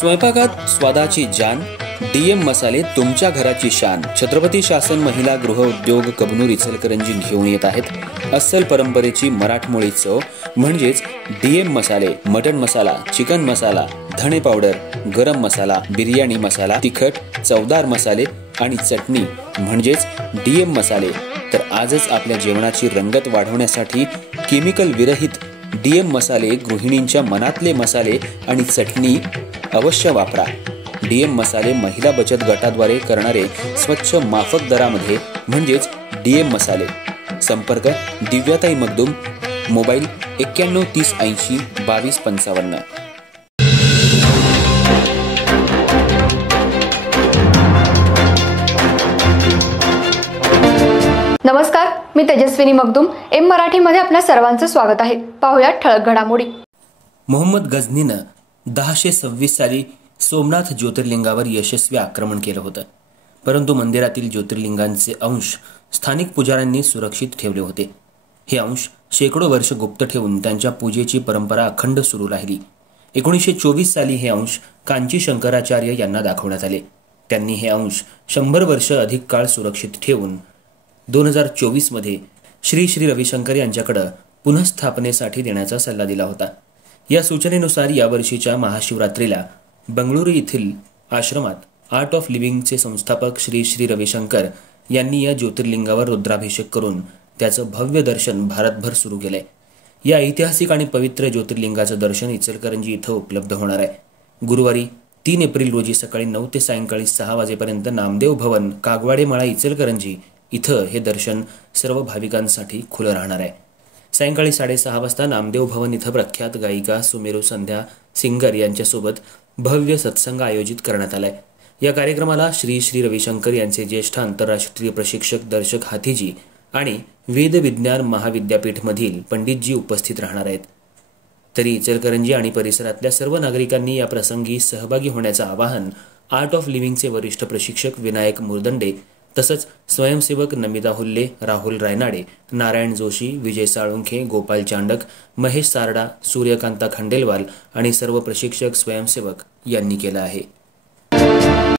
स्वयंपाकात स्वादाची जान, डीएम मसाले तुमच्या घराची शान. छत्रपती शासन महिला गृह उद्योग कबनूर इचलकरंजी घेऊन येत आहेत अस्सल परंपरेची मराठमोळी चव म्हणजेच डीएम मसाले. मटन मसाला, चिकन मसाला, धणे पावडर, गरम मसाला, बिर्याणी मसाला, तिखट चवदार मसाले आणि चटणी म्हणजेच डीएम मसाले. तर आजच आपल्या जेवणाची रंगत वाढवण्यासाठी केमिकल विरहित डीएम मसाले, गृहिणींच्या मनातले मसाले आणि चटणी अवश्य वापरा. डीएम मसाले महिला बचत गटाद्वारे करणारे स्वच्छ माफक दरामध्ये म्हणजेच डीएम मसाले. संपर्क दिव्याताई मगदूम, मोबाईल 91 30 80 22 55. नमस्कार, मी तेजस्विनी मगदूम. एम मराठीमध्ये आपल्या सर्वांचं स्वागत आहे. पाहूया ठळक घडामोडी. मोहम्मद गझनीनं 1026 साली सोमनाथ ज्योतिर्लिंगावर यशस्वी आक्रमण केलं होतं, परंतु मंदिरातील ज्योतिर्लिंगांचे अंश स्थानिक पुजाऱ्यांनी सुरक्षित ठेवले होते. हे अंश शेकडो वर्ष गुप्त ठेवून त्यांच्या पूजेची परंपरा अखंड सुरू राहिली. 1924 साली हे अंश कांची शंकराचार्य यांना दाखवण्यात आले. त्यांनी हे अंश 100 वर्ष अधिक काळ सुरक्षित ठेवून 2024 मध्ये श्री श्री रविशंकर यांच्याकडे पुनःस्थापनेसाठी देण्याचा सल्ला दिला होता. या सूचनेनुसार यावर्षीच्या महाशिवरात्रीला बंगळुरू येथील आश्रमात आर्ट ऑफ लिव्हिंगचे संस्थापक श्री श्री रविशंकर यांनी या ज्योतिर्लिंगावर रुद्राभिषेक करून त्याचं भव्य दर्शन भारतभर सुरू केलंय. या ऐतिहासिक आणि पवित्र ज्योतिर्लिंगाचं दर्शन इचलकरंजी इथं उपलब्ध होणार आहे. गुरुवारी 3 एप्रिल रोजी सकाळी 9 ते सायंकाळी 6 वाजेपर्यंत नामदेव भवन, कागवाडे माळा, इचलकरंजी इथं हे दर्शन सर्व भाविकांसाठी खुलं राहणार आहे. सायंकाळी 6:30 वाजता नामदेव भवन इथं प्रख्यात गायिका सुमेरू संध्या सिंगर यांच्यासोबत भव्य सत्संग आयोजित करण्यात आलाय. या कार्यक्रमाला श्री श्री रविशंकर यांचे ज्येष्ठ आंतरराष्ट्रीय प्रशिक्षक दर्शक हाथीजी आणि वेद विज्ञान महाविद्यापीठमधील पंडितजी उपस्थित राहणार आहेत. तरी इचलकरंजी आणि परिसरातल्या सर्व नागरिकांनी या प्रसंगी सहभागी होण्याचं आवाहन आर्ट ऑफ लिव्हिंगचे वरिष्ठ प्रशिक्षक विनायक मुरदंडे तसंच स्वयंसेवक नमिता हुल्ले, राहुल रायनाडे, नारायण जोशी, विजय साळुंखे, गोपाल चांडक, महेश सारडा, सूर्यकांता खंडेलवाल आणि सर्व प्रशिक्षक स्वयंसेवक यांनी केलं आहे.